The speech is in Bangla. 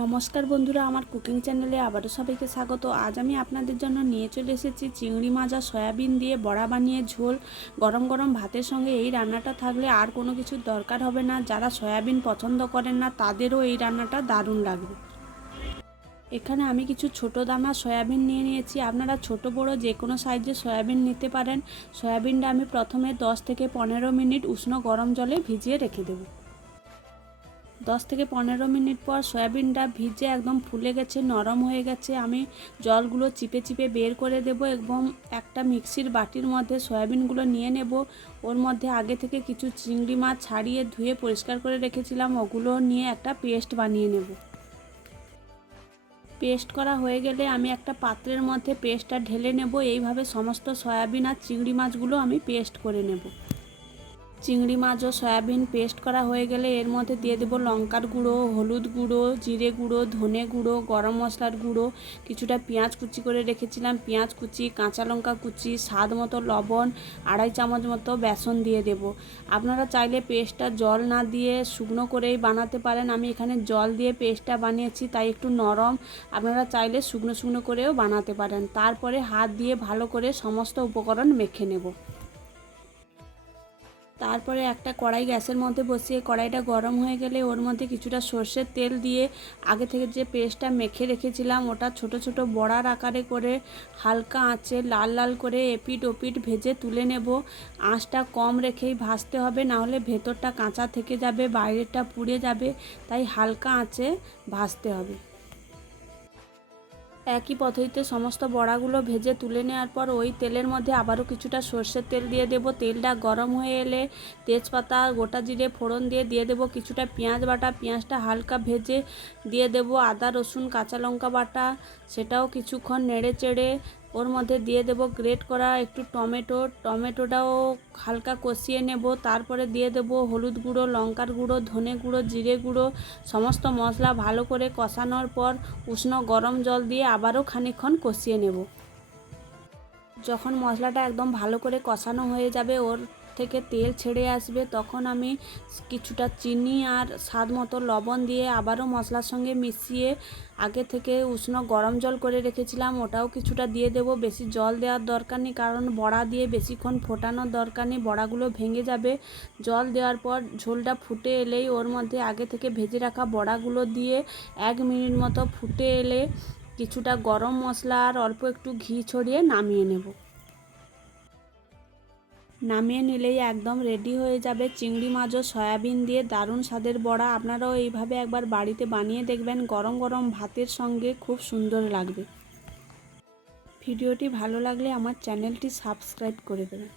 নমস্কার বন্ধুরা, আমার কুকিং চ্যানেলে আবারও সবাইকে স্বাগত। আজ আমি আপনাদের জন্য নিয়ে চলে এসেছি চিংড়ি মাছ আর সয়াবিন দিয়ে বড়া বানিয়ে ঝোল। গরম গরম ভাতের সঙ্গে এই রান্নাটা থাকলে আর কোনো কিছুর দরকার হবে না। যারা সয়াবিন পছন্দ করেন না তাদেরও এই রান্নাটা দারুণ লাগবে। এখানে আমি কিছু ছোট দানা সয়াবিন নিয়ে নিয়েছি। আপনারা ছোট বড় যে কোনো সাইজের সয়াবিন নিতে পারেন। সয়াবিনটা আমি প্রথমে 10 থেকে 15 মিনিট উষ্ণ গরম জলে ভিজিয়ে রেখে দেবো। 10 থেকে 15 মিনিট পর সয়াবিনটা ভিজে একদম ফুলে গেছে, নরম হয়ে গেছে। আমি জলগুলো চিপে চিপে বের করে দেব এবং একটা মিক্সির বাটির মধ্যে সয়াবিনগুলো নিয়ে নেব। ওর মধ্যে আগে থেকে কিছু চিংড়ি মাছ ছাড়িয়ে ধুয়ে পরিষ্কার করে রেখেছিলাম, ওগুলো নিয়ে একটা পেস্ট বানিয়ে নেব। পেস্ট করা হয়ে গেলে আমি একটা পাত্রের মধ্যে পেস্টটা ঢেলে নেব। এইভাবে সমস্ত সয়াবিন আর চিংড়ি মাছগুলো আমি পেস্ট করে নেব। চিংড়ি মাছ ও সয়াবিন পেস্ট করা হয়ে গেলে এর মধ্যে দিয়ে দেবো লঙ্কার গুঁড়ো, হলুদ গুঁড়ো, জিরে গুঁড়ো, ধনে গুঁড়ো, গরম মশলার গুঁড়ো, কিছুটা পেঁয়াজ কুচি করে রেখেছিলাম পেঁয়াজ কুচি, কাঁচা লঙ্কা কুচি, স্বাদ মতো লবণ, 2.5 চামচ মতো বেসন দিয়ে দেব। আপনারা চাইলে পেস্টটা জল না দিয়ে শুকনো করেই বানাতে পারেন। আমি এখানে জল দিয়ে পেস্টটা বানিয়েছি, তাই একটু নরম। আপনারা চাইলে শুকনো শুকনো করেও বানাতে পারেন। তারপরে হাত দিয়ে ভালো করে সমস্ত উপকরণ মেখে নেব। তারপরে একটা কড়াই গ্যাসের মধ্যে বসিয়ে কড়াইটা গরম হয়ে গেলে ওর মধ্যে কিছুটা সর্ষের তেল দিয়ে আগে থেকে যে পেস্টটা মেখে রেখেছিলাম ওটা ছোট ছোট বড়ার আকারে করে হালকা আঁচে লাল লাল করে এপিট ওপিট ভেজে তুলে নেব। আঁচটা কম রেখেই ভাজতে হবে, নাহলে ভেতরটা কাঁচা থেকে যাবে, বাইরেটা পুড়ে যাবে। তাই হালকা আঁচে ভাজতে হবে। একই পদ্ধতিতে সমস্ত বড়াগুলো ভেজে তুলে নেওয়ার পর ওই তেলের মধ্যে আবারও কিছুটা সর্ষের তেল দিয়ে দেব। তেলটা গরম হয়ে এলে তেজপাতা, গোটা জিরে ফোড়ন দিয়ে দেব কিছুটা পেঁয়াজ বাটা। পেঁয়াজটা হালকা ভেজে দিয়ে দেব আদা রসুন কাঁচা লঙ্কা বাটা। সেটাও কিছুক্ষণ নেড়ে চেড়ে ওর মধ্যে দিয়ে দেব গ্রেট করা একটু টমেটোটাও হালকা কষিয়ে নেব। তারপরে দিয়ে দেব হলুদ গুঁড়ো, লঙ্কার গুঁড়ো, ধনে গুঁড়ো, জিরে গুঁড়ো। সমস্ত মশলা ভালো করে কষানোর পর উষ্ণ গরম জল দিয়ে আবারও খানিকক্ষণ কষিয়ে নেব। যখন মশলাটা একদম ভালো করে কষানো হয়ে যাবে, ওর থেকে তেল ছেড়ে আসবে, তখন আমি কিছুটা চিনি আর স্বাদ মতো লবণ দিয়ে আবারও মশলার সঙ্গে মিশিয়ে আগে থেকে উষ্ণ গরম জল করে রেখেছিলাম ওটাও কিছুটা দিয়ে দেব। বেশি জল দেওয়ার দরকার নেই, কারণ বড়া দিয়ে বেশিক্ষণ ফোটানোর দরকার নেই, বড়াগুলো ভেঙে যাবে। জল দেওয়ার পর ঝোলটা ফুটে এলেই ওর মধ্যে আগে থেকে ভেজে রাখা বড়াগুলো দিয়ে 1 মিনিট মতো ফুটে এলে কিছুটা গরম মশলা আর অল্প একটু ঘি ছড়িয়ে নামিয়ে নেব। নামিয়ে নিলেই একদম রেডি হয়ে যাবে চিংড়ি মাছ ও সয়াবিন দিয়ে দারুণ স্বাদের বড়া। আপনারাও এইভাবে একবার বাড়িতে বানিয়ে দেখবেন, গরম গরম ভাতের সঙ্গে খুব সুন্দর লাগবে। ভিডিওটি ভালো লাগলে আমার চ্যানেলটি সাবস্ক্রাইব করে দেবেন।